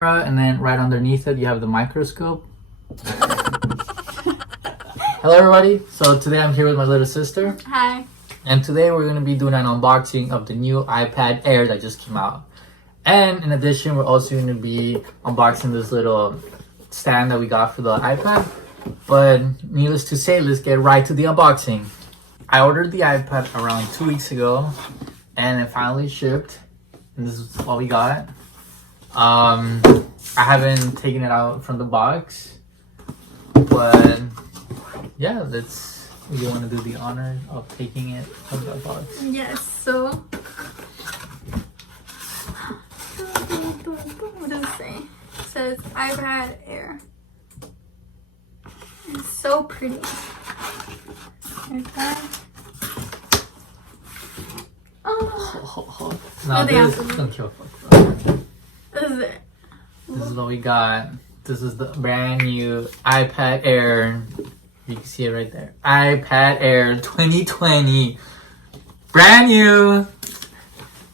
and then right underneath it you have the microscope. Hello everybody, so today I'm here with my little sister. Hi. And today we're going to be doing an unboxing of the new iPad Air that just came out. And in addition, we're also going to be unboxing this little stand that we got for the iPad. But needless to say, let's get right to the unboxing. I ordered the iPad around 2 weeks ago and it finally shipped. And this is what we got. I haven't taken it out from the box, but yeah, you want to do the honor of taking it from the box? Yes, so what does it say? It says iPad Air. It's so pretty. iPad. Oh. No, This is it. This is what we got. This is the brand new iPad Air. You can see it right there. iPad Air 2020. Brand new.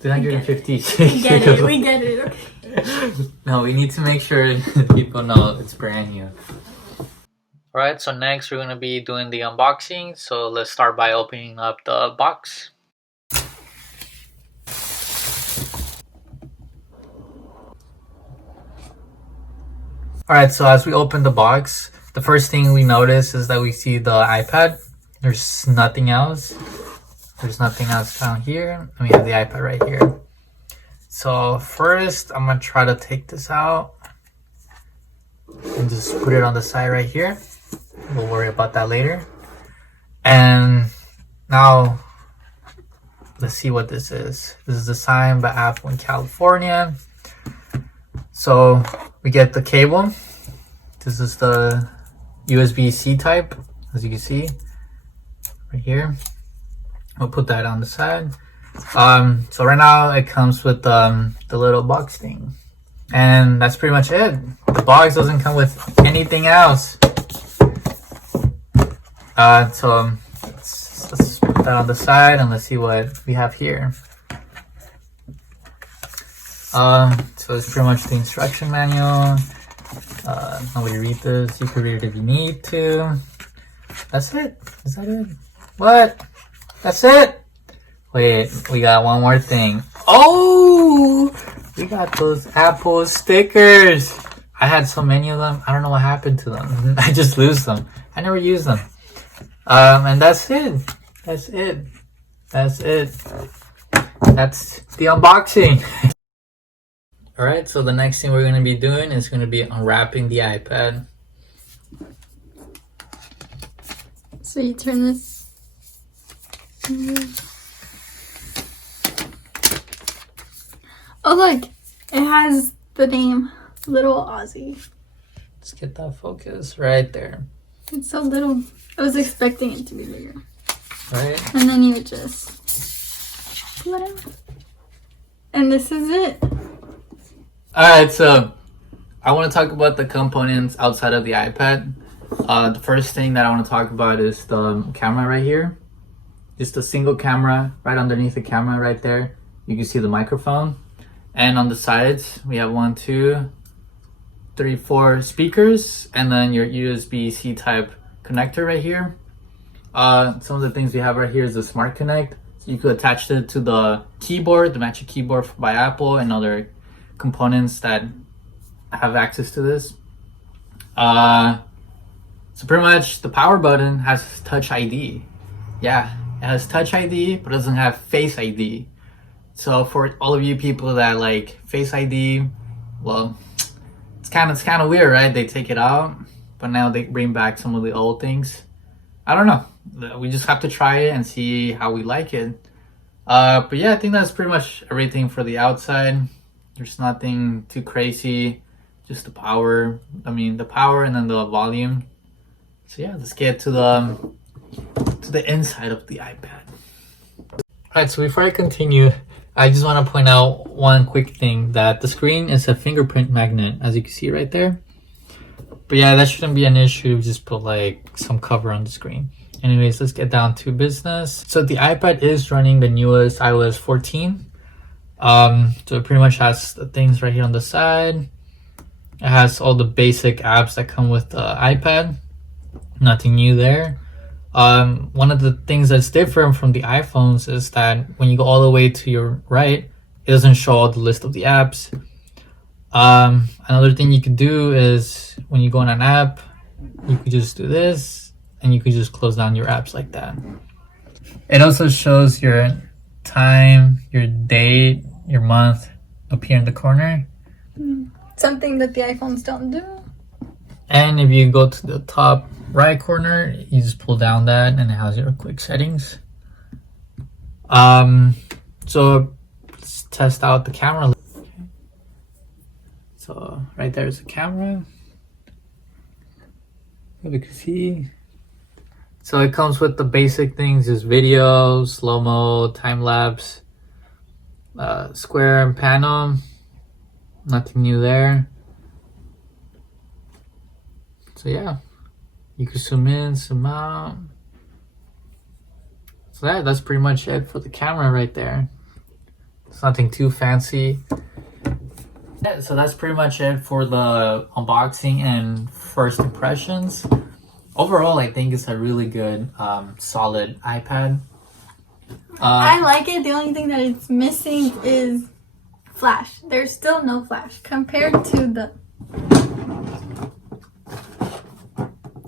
250 We get it. We get it. Okay. No, we need to make sure people know it's brand new. Alright, so next we're going to be doing the unboxing. So let's start by opening up the box. Alright, so as we open the box, the first thing we notice is that we see the iPad. There's nothing else. There's nothing else down here. And we have the iPad right here. So first, I'm going to try to take this out and just put it on the side right here. We'll worry about that later. And now, let's see what this is. This is designed by Apple in California. So we get the cable. This is the USB-C type, as you can see right here. I'll put that on the side. So right now it comes with the little box thing, and that's pretty much it. The box doesn't come with anything else. So let's put that on the side and let's see what we have here. So it's pretty much the instruction manual. Nobody read this. You can read it if you need to. That's it. Is that it? What? That's it? Wait, we got one more thing. Oh! We got those Apple stickers. I had so many of them. I don't know what happened to them. I just lose them. I never use them. And that's it. That's it. That's it. That's the unboxing. Alright, so the next thing we're going to be doing is going to be unwrapping the iPad. So you turn this. Oh look, it has the name Little Aussie. Let's get that focus right there. It's so little. I was expecting it to be bigger. Right? And then you would just pull it out. And this is it. Alright, so I want to talk about the components outside of the iPad. The first thing that I want to talk about is the camera right here. Just a single camera right underneath the camera right there. You can see the microphone. And on the sides, we have 1, 2, 3, 4 speakers, and then your USB-C type connector right here. Some of the things we have right here is the Smart Connect. So you could attach it to the keyboard, the Magic Keyboard by Apple, and other components that have access to this. So pretty much the power button has Touch ID. Yeah, it has Touch ID, but doesn't have Face ID. So for all of you people that like Face ID, well, it's kind of weird, right? They take it out, but now they bring back some of the old things. I don't know. We just have to try it and see how we like it. But yeah, I think that's pretty much everything for the outside. There's nothing too crazy, just the power. The power and then the volume. So yeah, let's get to the inside of the iPad. Alright, so before I continue, I just want to point out one quick thing, that the screen is a fingerprint magnet, as you can see right there. But yeah, that shouldn't be an issue. Just put like some cover on the screen. Anyways, let's get down to business. So the iPad is running the newest iOS 14. So it pretty much has the things right here on the side. It has all the basic apps that come with the iPad. Nothing new there. One of the things that's different from the iPhones is that when you go all the way to your right, it doesn't show all the list of the apps. Another thing you could do is when you go on an app, you could just do this and you could just close down your apps like that. It also shows your time, your date, your month up here in the corner. Something that the iPhones don't do. And if you go to the top right corner, you just pull down that and it has your quick settings. So let's test out the camera. So right there is the camera. As you can see. So it comes with the basic things: is video, slow-mo, time-lapse, square and panel. Nothing new there. So yeah, you can zoom in, zoom out. So that's pretty much it for the camera right there. It's nothing too fancy. Yeah, so that's pretty much it for the unboxing and first impressions. Overall, I think it's a really good, solid iPad. I like it. The only thing that it's missing is flash. There's still no flash compared to the...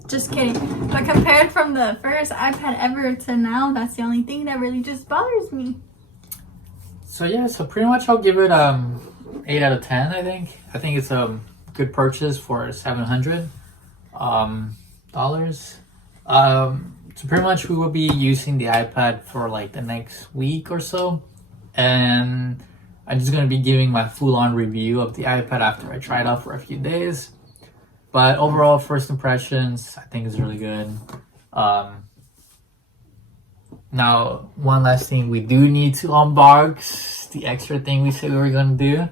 Just kidding. But compared from the first iPad ever to now, that's the only thing that really just bothers me. So yeah, so pretty much I'll give it 8 out of 10. I think it's a good purchase for $700 dollars. So pretty much we will be using the iPad for like the next week or so, and I'm just gonna be giving my full-on review of the iPad after I try it out for a few days. But overall, first impressions, I think is really good. Now, one last thing, we do need to unbox the extra thing we said we were gonna do.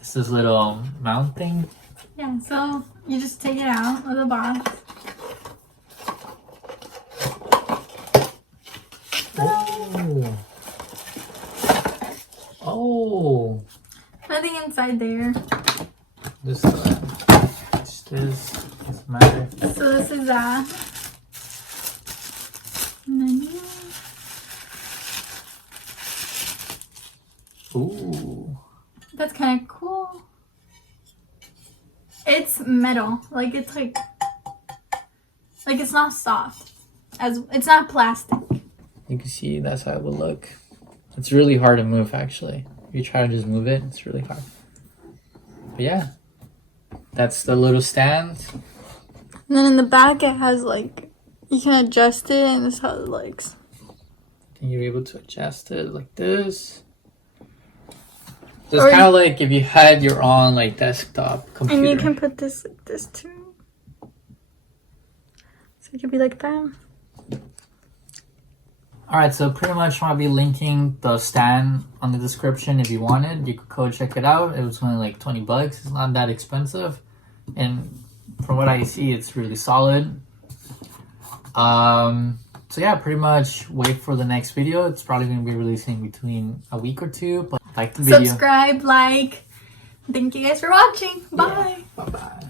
It's this little mount thing. Yeah, so you just take it out of the box. Oh. Oh. Nothing inside there. This doesn't matter. So this is that. And then you... Ooh. That's kind of cool. It's metal. Like it's like it's not soft. It's not plastic. You can see that's how it would look. It's really hard to move actually. If you try to just move it, it's really hard. But yeah. That's the little stand. And then in the back it has like, you can adjust it and this has legs. And you're able to adjust it like this. So it's kind of like if you had your own like desktop computer. And you can put this like this too. So it could be like that. Alright, so pretty much I'll be linking the stand on the description if you want it. You could go check it out. It was only like $20. It's not that expensive. And from what I see, it's really solid. So yeah, pretty much wait for the next video. It's probably going to be releasing between a week or two. But like the video. Subscribe, like. Thank you guys for watching. Bye. Yeah, bye-bye.